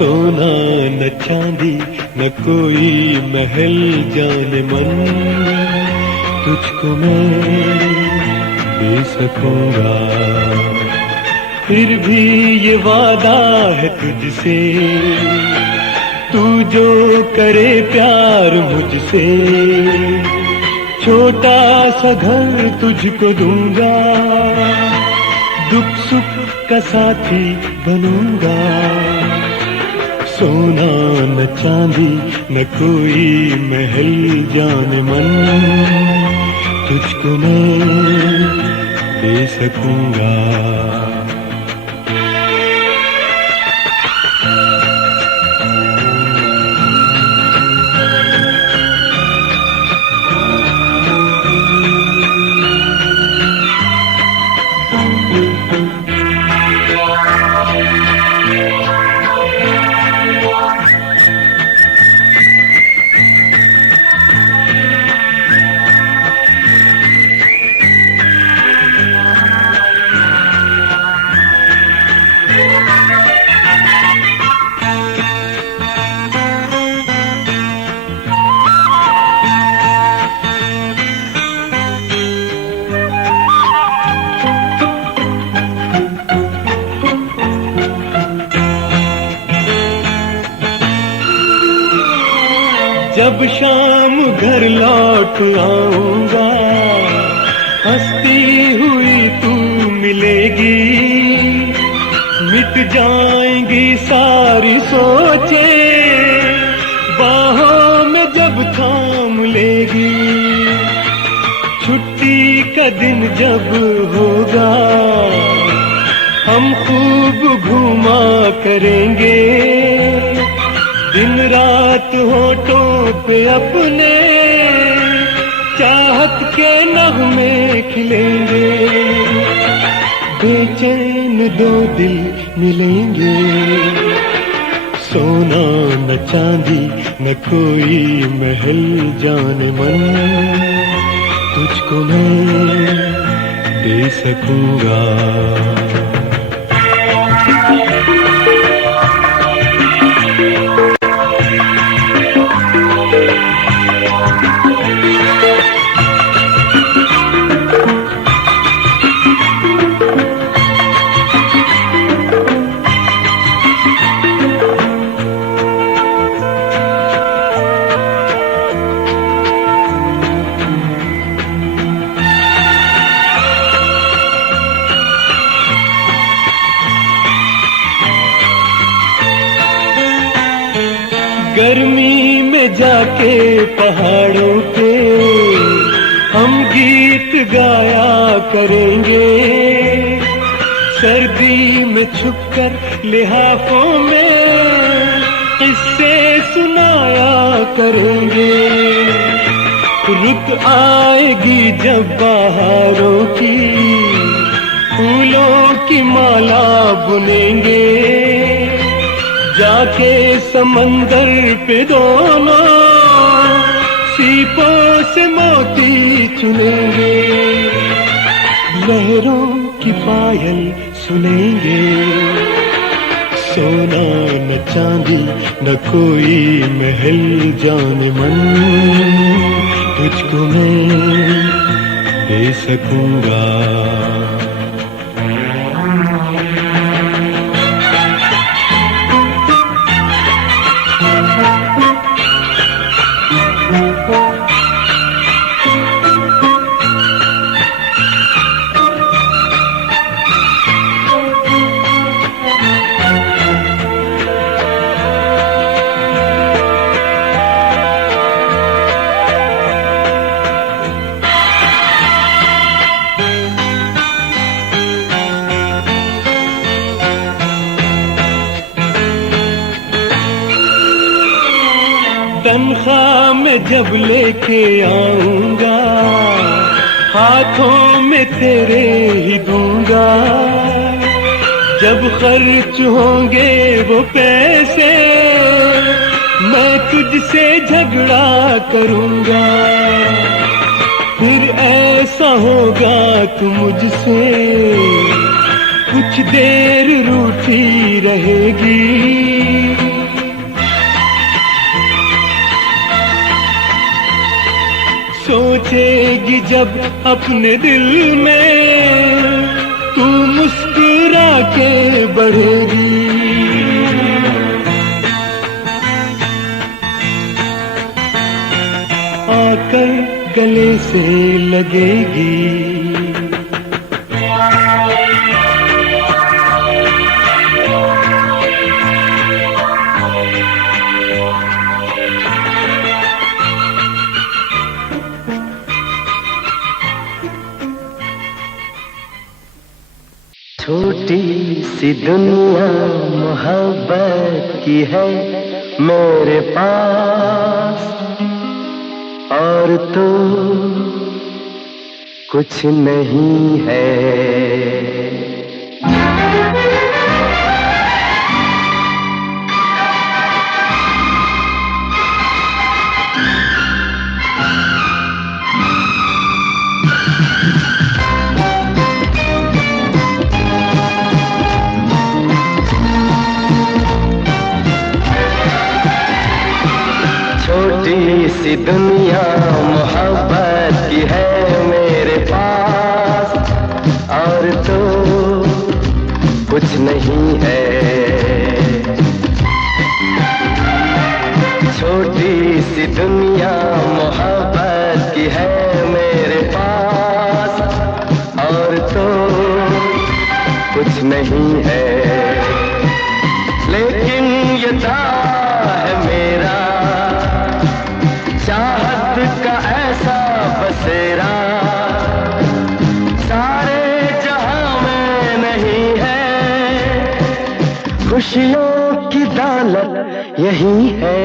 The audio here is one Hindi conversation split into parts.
सोना न चांदी न कोई महल जाने मन, तुझको मैं दे सकूंगा। फिर भी ये वादा है तुझसे, तू जो करे प्यार मुझसे, छोटा सा घर तुझको दूंगा, दुख सुख का साथी बनूंगा। सोना न चांदी न कोई महल जाने मन, तुझको मैं दे सकूंगा। जब शाम घर लौट आऊंगा, हंसती हुई तू मिलेगी, मिट जाएंगी सारी सोचें, बाहों में जब थाम लेगी। छुट्टी का दिन जब होगा, हम खूब घूमा करेंगे, दिन रात होठों पे अपने चाहत के नगमे खिलेंगे, बेचैन दो दिल मिलेंगे। सोना न चांदी न कोई महल जाने मन, तुझको मैं दे सकूंगा। गर्मी में जाके पहाड़ों पे हम गीत गाया करेंगे, सर्दी में छुपकर लिहाफों में किस्से सुनाया करेंगे। रुत आएगी जब बहारों की, फूलों की माला बुनेंगे, जाके समंदर पे दोनों सीपों से मोती चुनेंगे, लहरों की पायल सुनेंगे। सोना न चांदी न कोई महल जाने मन, तुझको मैं दे सकूंगा। तन्ख्वाह में जब लेके आऊंगा, हाथों में तेरे ही दूंगा। जब खर्च होंगे वो पैसे, मैं तुझसे झगड़ा करूंगा। फिर ऐसा होगा तू मुझसे कुछ देर रूठी रहेगी, बसेगी जब अपने दिल में, तू मुस्कुरा के बढ़ेगी। आकर गले से लगेगी। छोटी सी दुनिया मोहब्बत की है मेरे पास, और तो कुछ नहीं है। छोटी सी दुनिया मोहब्बत की है मेरे पास, और तो कुछ नहीं है। छोटी सी दुनिया मोहब्बत की है मेरे पास, और तो कुछ नहीं है। लेकिन ये दावा है मेरा, चाहत का ऐसा बसेरा सारे जहां में नहीं है। खुशियों की दौलत यही है।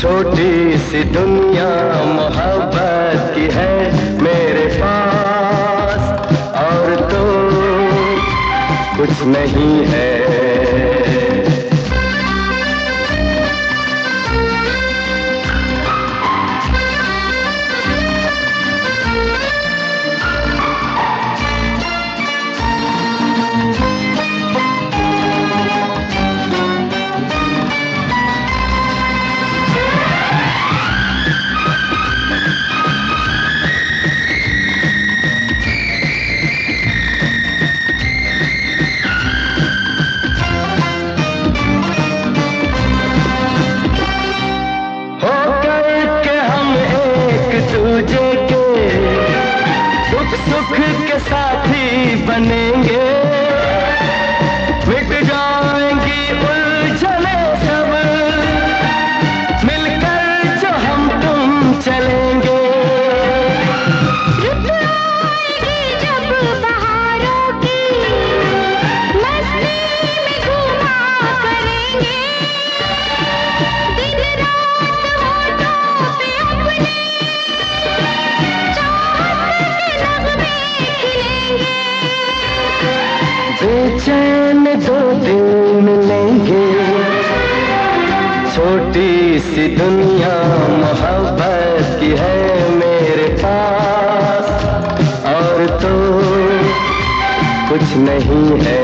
छोटी सी दुनिया मोहब्बत की है मेरे पास, और तो कुछ नहीं है। सुख के साथी बनेंगे, मिट जाएंगी उलझने सब, मिलकर जो हम तुम चलेंगे। रुत आएगी जब बहारों की, मस्ती में घूमा करेंगे। दिन रात होठों पे अपने बेचैन दो दिन मिलेंगे। छोटी सी दुनिया मोहब्बत की है मेरे पास, और तो कुछ नहीं है।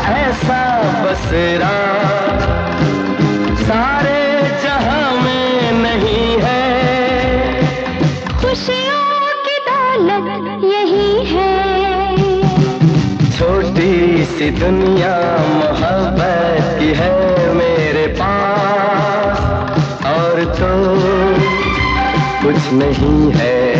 ऐसा बसेरा सारे जहां में नहीं है। खुशियों की दौलत यही है। छोटी सी दुनिया मोहब्बत की है मेरे पास, और तो कुछ नहीं है।